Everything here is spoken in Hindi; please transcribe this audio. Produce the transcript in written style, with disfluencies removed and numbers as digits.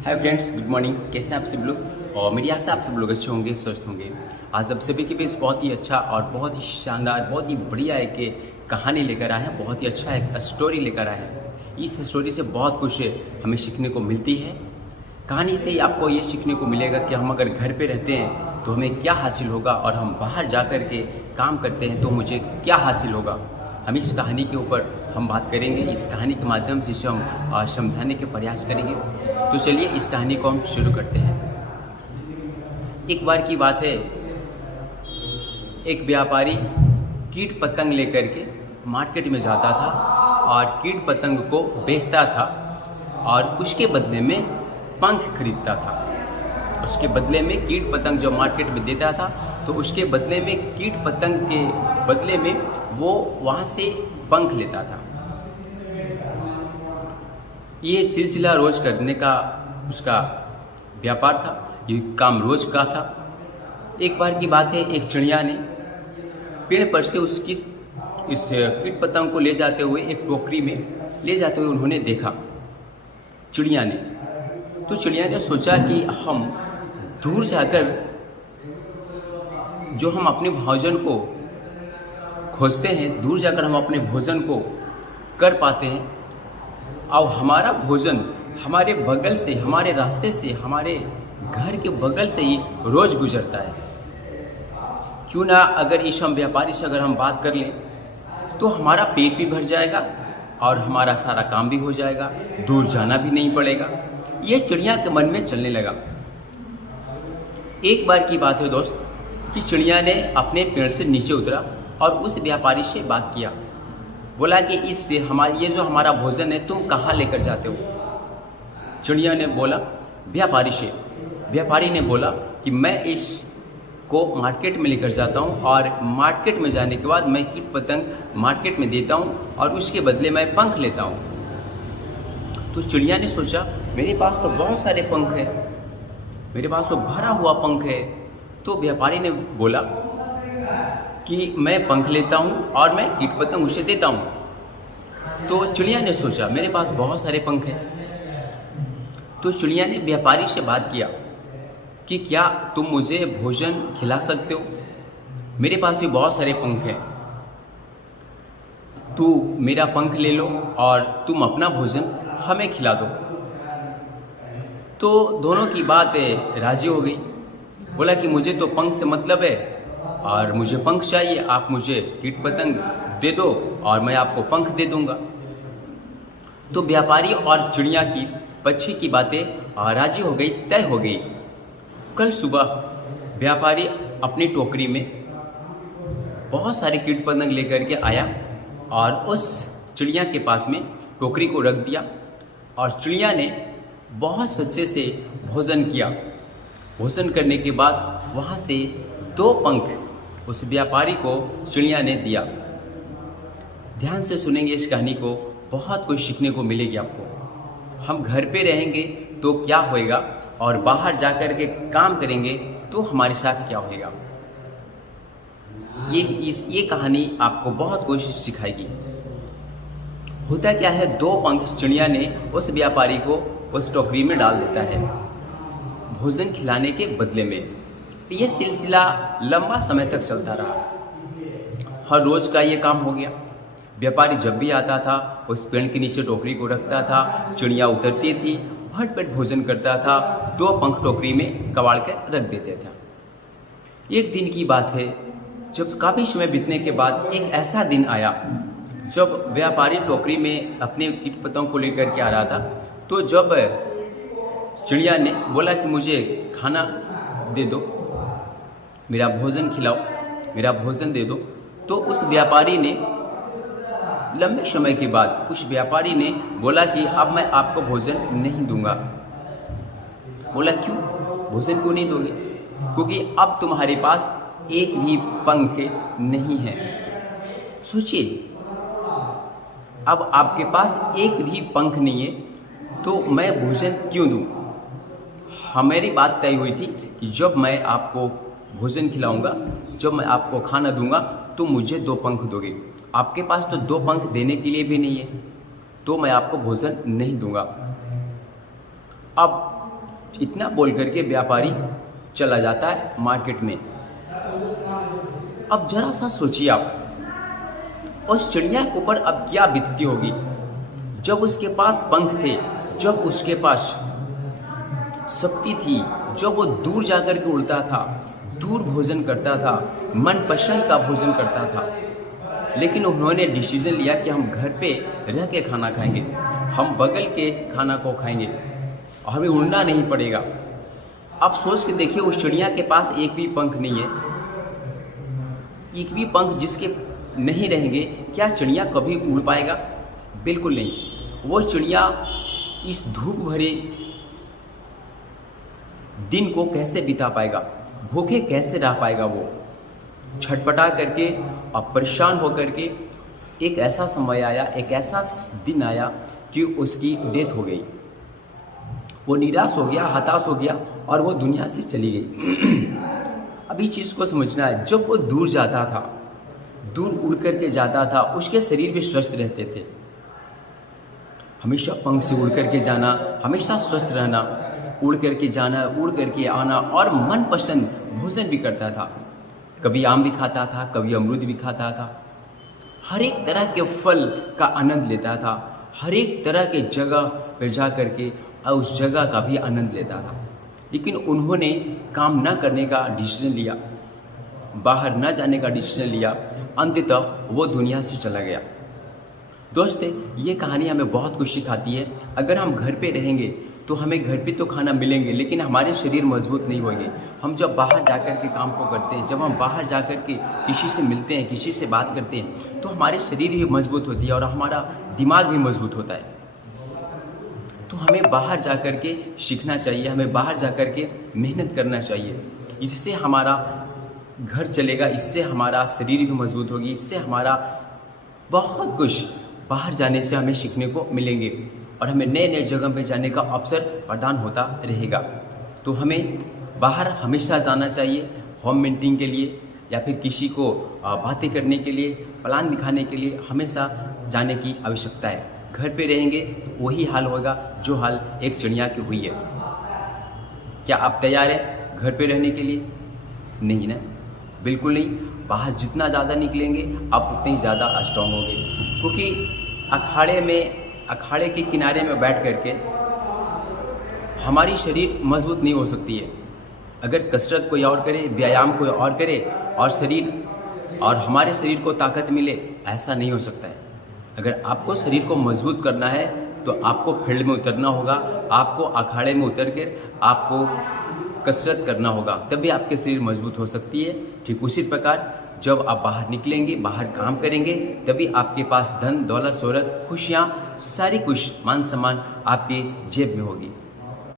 Hi friends, good morning. कैसे हैं आप सब लोग? और मेरी आशा आप सब लोग अच्छे होंगे, स्वस्थ होंगे। आज आप सभी के बीच बहुत ही अच्छा और बहुत ही शानदार, बहुत ही बढ़िया एक कहानी लेकर आए हैं। बहुत ही अच्छा एक स्टोरी लेकर आए हैं। इस स्टोरी से बहुत कुछ हमें सीखने को मिलती है। कहानी से ही आपको ये सीखने को मिलेगा कि हम अगर घर पे रहते हैं तो हमें क्या हासिल होगा, और हम बाहर जा कर के काम करते हैं तो मुझे क्या हासिल होगा। हम इस कहानी के ऊपर हम बात करेंगे। इस कहानी के माध्यम से इसे हम समझाने के प्रयास करेंगे। तो चलिए इस कहानी को हम शुरू करते हैं। एक बार की बात है, एक व्यापारी कीट पतंग लेकर के मार्केट में जाता था और कीट पतंग को बेचता था और उसके बदले में पंख खरीदता था। उसके बदले में कीट पतंग जो मार्केट में देता था, तो उसके बदले में कीट पतंग के बदले में वो वहाँ से पंख लेता था। ये सिलसिला रोज करने का उसका व्यापार था। ये काम रोज का था। एक बार की बात है, एक चिड़िया ने पेड़ पर से उसकी इस कीट पतंग को ले जाते हुए एक टोकरी में ले जाते हुए उन्होंने देखा चिड़िया ने। तो चिड़िया ने सोचा कि हम दूर जाकर जो हम अपने भोजन को खोजते हैं, दूर जाकर हम अपने भोजन को कर पाते हैं, और हमारा भोजन हमारे बगल से, हमारे रास्ते से, हमारे घर के बगल से ही रोज गुजरता है। क्यों ना अगर इस हम व्यापारी से अगर हम बात कर लें तो हमारा पेट भी भर जाएगा और हमारा सारा काम भी हो जाएगा, दूर जाना भी नहीं पड़ेगा। ये चिड़िया के मन में चलने लगा। एक बार की बात है दोस्त कि चिड़िया ने अपने पेड़ से नीचे उतरा और उस व्यापारी से बात किया। बोला कि इससे हमारी ये जो हमारा भोजन है तुम कहाँ लेकर जाते हो? चिड़िया ने बोला व्यापारी से। व्यापारी ने बोला कि मैं इसको मार्केट में लेकर जाता हूँ और मार्केट में जाने के बाद मैं कीट पतंग मार्केट में देता हूँ और उसके बदले मैं पंख लेता हूँ। तो चिड़िया ने सोचा मेरे पास तो बहुत सारे पंख हैं, मेरे पास तो भरा हुआ पंख है। तो व्यापारी ने बोला कि मैं पंख लेता हूँ और मैं कीट पतंग उसे देता हूँ। तो चिड़िया ने सोचा मेरे पास बहुत सारे पंख हैं। तो चिड़िया ने व्यापारी से बात किया कि क्या तुम मुझे भोजन खिला सकते हो? मेरे पास भी बहुत सारे पंख हैं, तू मेरा पंख ले लो और तुम अपना भोजन हमें खिला दो। तो दोनों की बात राजी हो गई। बोला कि मुझे तो पंख से मतलब है और मुझे पंख चाहिए, आप मुझे कीट पतंग दे दो और मैं आपको पंख दे दूंगा। तो व्यापारी और चिड़िया की पक्षी की बातें राजी हो गई, तय हो गई। कल सुबह व्यापारी अपनी टोकरी में बहुत सारे कीट पतंग लेकर के आया और उस चिड़िया के पास में टोकरी को रख दिया और चिड़िया ने बहुत सच्चे से भोजन किया। भोजन करने के बाद वहाँ से 2 पंख उस व्यापारी को चिड़िया ने दिया। ध्यान से सुनेंगे इस कहानी को, बहुत कुछ सीखने को मिलेगी आपको। हम घर पे रहेंगे तो क्या होएगा और बाहर जाकर के काम करेंगे तो हमारे साथ क्या होएगा। ये कहानी आपको बहुत कुछ सिखाएगी। होता क्या है, 2 पंख चिड़िया ने उस व्यापारी को उस टोकरी में डाल देता है भोजन खिलाने के बदले में। यह सिलसिला लंबा समय तक चलता रहा। हर रोज का ये काम हो गया। व्यापारी जब भी आता था उस पेड़ के नीचे टोकरी को रखता था, चिड़िया उतरती थी, भरपेट भोजन करता था, 2 पंख टोकरी में कबाड़ कर रख देते था। एक दिन की बात है, जब काफ़ी समय बीतने के बाद एक ऐसा दिन आया जब व्यापारी टोकरी में अपने कीट पतंग को लेकर के आ रहा था। तो जब चिड़िया ने बोला कि मुझे खाना दे दो, मेरा भोजन खिलाओ, मेरा भोजन दे दो, तो उस व्यापारी ने लंबे समय के बाद उस व्यापारी ने बोला कि अब मैं आपको भोजन नहीं दूंगा। बोला क्यों? भोजन क्यों नहीं दोगे? क्योंकि अब तुम्हारे पास एक भी पंख नहीं है। सोचिए, अब आपके पास एक भी पंख नहीं है तो मैं भोजन क्यों दूं? हमारी बात तय हुई थी कि जब मैं आपको भोजन खिलाऊंगा, जब मैं आपको खाना दूंगा तो मुझे 2 पंख दोगे। आपके पास तो 2 पंख देने के लिए भी नहीं है, तो मैं आपको भोजन नहीं दूंगा। अब इतना बोल करके व्यापारी चला जाता है मार्केट में। अब जरा सा सोचिए आप, उस चिड़िया के ऊपर अब क्या बीतती होगी जब उसके पास पंख थे, जब उसके पास शक्ति थी, जब वो दूर जाकर के उड़ता था, दूर भोजन करता था, मनपसंद का भोजन करता था। लेकिन उन्होंने डिसीजन लिया कि हम घर पे रह के खाना खाएंगे, हम बगल के खाना को खाएंगे और हमें उड़ना नहीं पड़ेगा। आप सोच के देखिए, उस चिड़िया के पास एक भी पंख नहीं है, एक भी पंख जिसके नहीं रहेंगे, क्या चिड़िया कभी उड़ पाएगा? बिल्कुल नहीं। वो चिड़िया इस धूप भरे दिन को कैसे बिता पाएगा? भूखे कैसे रह पाएगा? वो छटपटा करके और परेशान होकर के एक ऐसा समय आया, एक ऐसा दिन आया कि उसकी डेथ हो गई। वो निराश हो गया, हताश हो गया और वो दुनिया से चली गई। अभी चीज़ को समझना है, जब वो दूर जाता था, दूर उड़ करके जाता था, उसके शरीर भी स्वस्थ रहते थे। हमेशा पंख से उड़ करके जाना, हमेशा स्वस्थ रहना, उड़ करके जाना, उड़ करके आना और मनपसंद भोजन भी करता था। कभी आम भी खाता था, कभी अमरूद भी खाता था, हर एक तरह के फल का आनंद लेता था, हर एक तरह के जगह पर जा करके उस जगह का भी आनंद लेता था। लेकिन उन्होंने काम न करने का डिसीजन लिया, बाहर न जाने का डिसीजन लिया, अंततः वो दुनिया से चला गया। दोस्त, ये कहानी हमें बहुत कुछ सिखाती है। अगर हम घर पे रहेंगे तो हमें घर पे तो खाना मिलेंगे, लेकिन हमारे शरीर मजबूत नहीं होंगे। हम जब बाहर जाकर के काम को करते हैं, जब हम बाहर जाकर के किसी से मिलते हैं, किसी से बात करते हैं, तो हमारे शरीर भी मजबूत होती है और हमारा दिमाग भी मजबूत होता है। तो हमें बाहर जाकर के सीखना चाहिए, हमें बाहर जाकर के मेहनत करना चाहिए। इससे हमारा घर चलेगा, इससे हमारा शरीर भी मजबूत होगी, इससे हमारा बहुत कुछ बाहर जाने से हमें सीखने को मिलेंगे और हमें नए नए जगह पे जाने का अवसर प्रदान होता रहेगा। तो हमें बाहर हमेशा जाना चाहिए, होम मेंटेनिंग के लिए या फिर किसी को बातें करने के लिए, प्लान दिखाने के लिए हमेशा जाने की आवश्यकता है। घर पे रहेंगे तो वही हाल होगा जो हाल एक चिड़िया की हुई है। क्या आप तैयार हैं घर पे रहने के लिए? नहीं ना, बिल्कुल नहीं। बाहर जितना ज़्यादा निकलेंगे आप उतने ही ज़्यादा स्ट्रांग होंगे, क्योंकि अखाड़े के किनारे में बैठ करके हमारी शरीर मजबूत नहीं हो सकती है। अगर कसरत कोई और करे, व्यायाम कोई और करे और हमारे शरीर को ताकत मिले, ऐसा नहीं हो सकता है। अगर आपको शरीर को मजबूत करना है तो आपको फील्ड में उतरना होगा, आपको अखाड़े में उतर कर आपको कसरत करना होगा, तभी आपके शरीर मजबूत हो सकती है। ठीक उसी प्रकार जब आप बाहर निकलेंगे, बाहर काम करेंगे, तभी आपके पास धन, दौलत, शोहरत, खुशियाँ, सारी कुछ, मान सम्मान आपकी जेब में होगी।